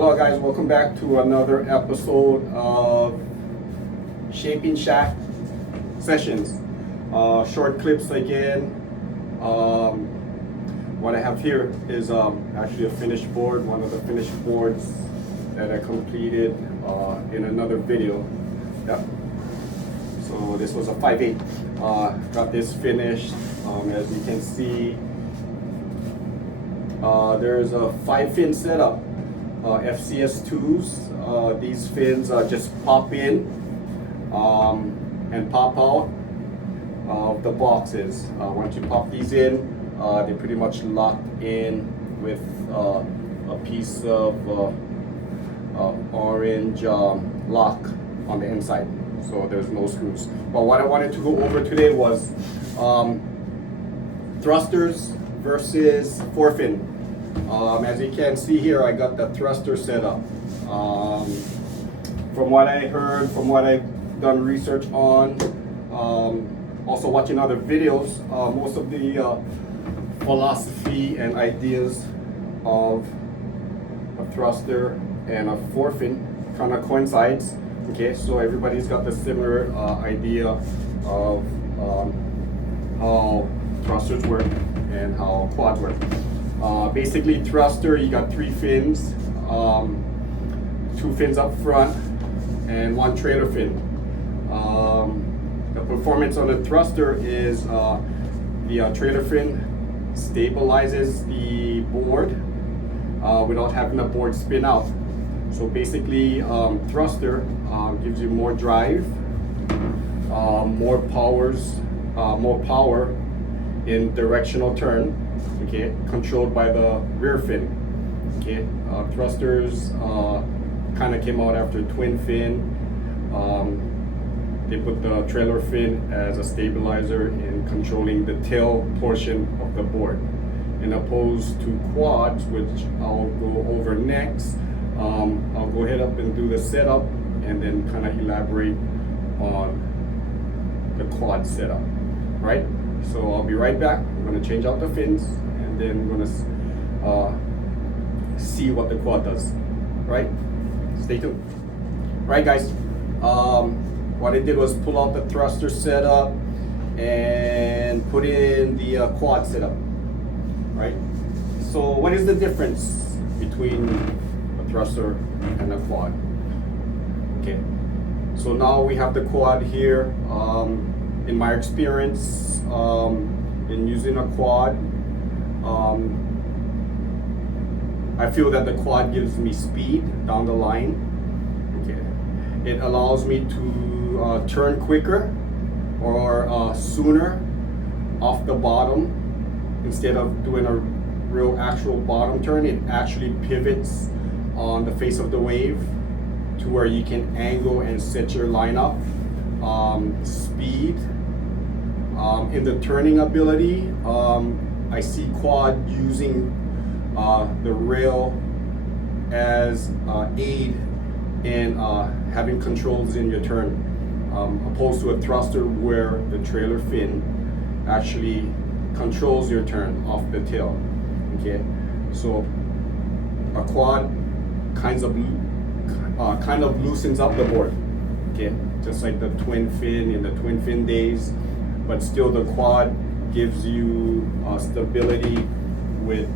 Hello guys, welcome back to another episode of Shaping Shack Sessions. Short clips again. What I have here is actually a finished board, one of the finished boards that I completed in another video. Yep. So this was a 5/8. Got this finished. As you can see, there's a 5-fin setup. FCS2s. These fins just pop in and pop out of the boxes. Once you pop these in, they pretty much lock in with a piece of orange lock on the inside, so there's no screws. But what I wanted to go over today was thrusters versus 4-fin. As you can see here, I got the thruster set up. From what I heard, from what I've done research on, also watching other videos, most of the philosophy and ideas of a thruster and a 4-fin kind of coincides. Okay, so everybody's got the similar idea of how thrusters work and how quads work. Basically, thruster, you got 3 fins, 2 fins up front, and 1 trailer fin. The performance on the thruster is the trailer fin stabilizes the board without having the board spin out. So basically, thruster gives you more drive, more power in directional turn. Okay, controlled by the rear fin. Okay, thrusters kind of came out after twin fin. They put the trailer fin as a stabilizer in controlling the tail portion of the board, in opposed to quads, which I'll go over next. I'll go ahead up and do the setup and then kind of elaborate on the quad setup, right? So I'll be right back. I'm going to change out the fins and then we're going to see what the quad does, right? Stay tuned. Right, guys, what I did was pull out the thruster setup and put in the quad setup, right? So what is the difference between a thruster and a quad? Okay, so now we have the quad here. In my experience, in using a quad, I feel that the quad gives me speed down the line. Okay, it allows me to turn quicker or sooner off the bottom. Instead of doing a real actual bottom turn, it actually pivots on the face of the wave to where you can angle and set your line up. Speed. In the turning ability, I see quad using the rail as aid in having controls in your turn, opposed to a thruster where the trailer fin actually controls your turn off the tail. Okay, so a quad kind of loosens up the board. Okay, just like the twin fin in the twin fin days. But still, the quad gives you stability with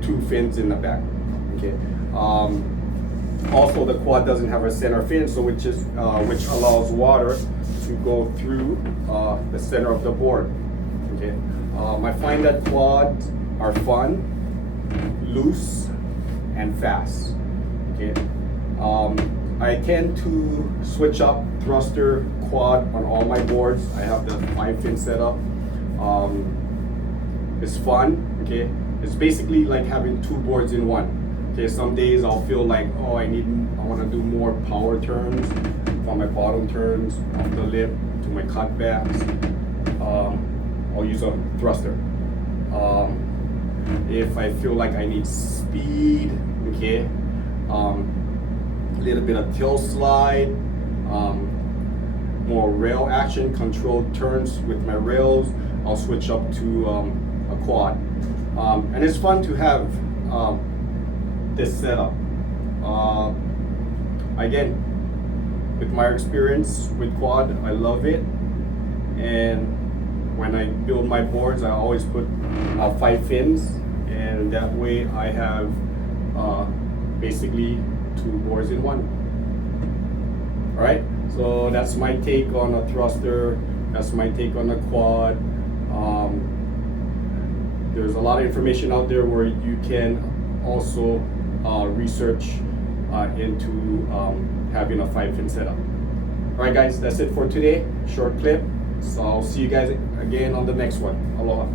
2 fins in the back. Okay. Also, the quad doesn't have a center fin, so which allows water to go through the center of the board. Okay. I find that quads are fun, loose, and fast. Okay. I tend to switch up thruster, quad on all my boards. I have the 5-fin setup. It's fun. Okay, it's basically like having 2 boards in one. Okay, some days I'll feel like, oh, I want to do more power turns from my bottom turns off the lip to my cutbacks. I'll use a thruster. If I feel like I need speed, okay, a little bit of tail slide, more rail action, controlled turns with my rails, I'll switch up to a quad. And it's fun to have this setup. Again, with my experience with quad, I love it. And when I build my boards, I always put 5 fins, and that way I have basically 2 boards in one. All right, so that's my take on a thruster. That's my take on a quad. There's a lot of information out there where you can also research into having a 5-fin setup. All right, guys, that's it for today. Short clip. So I'll see you guys again on the next one. Aloha.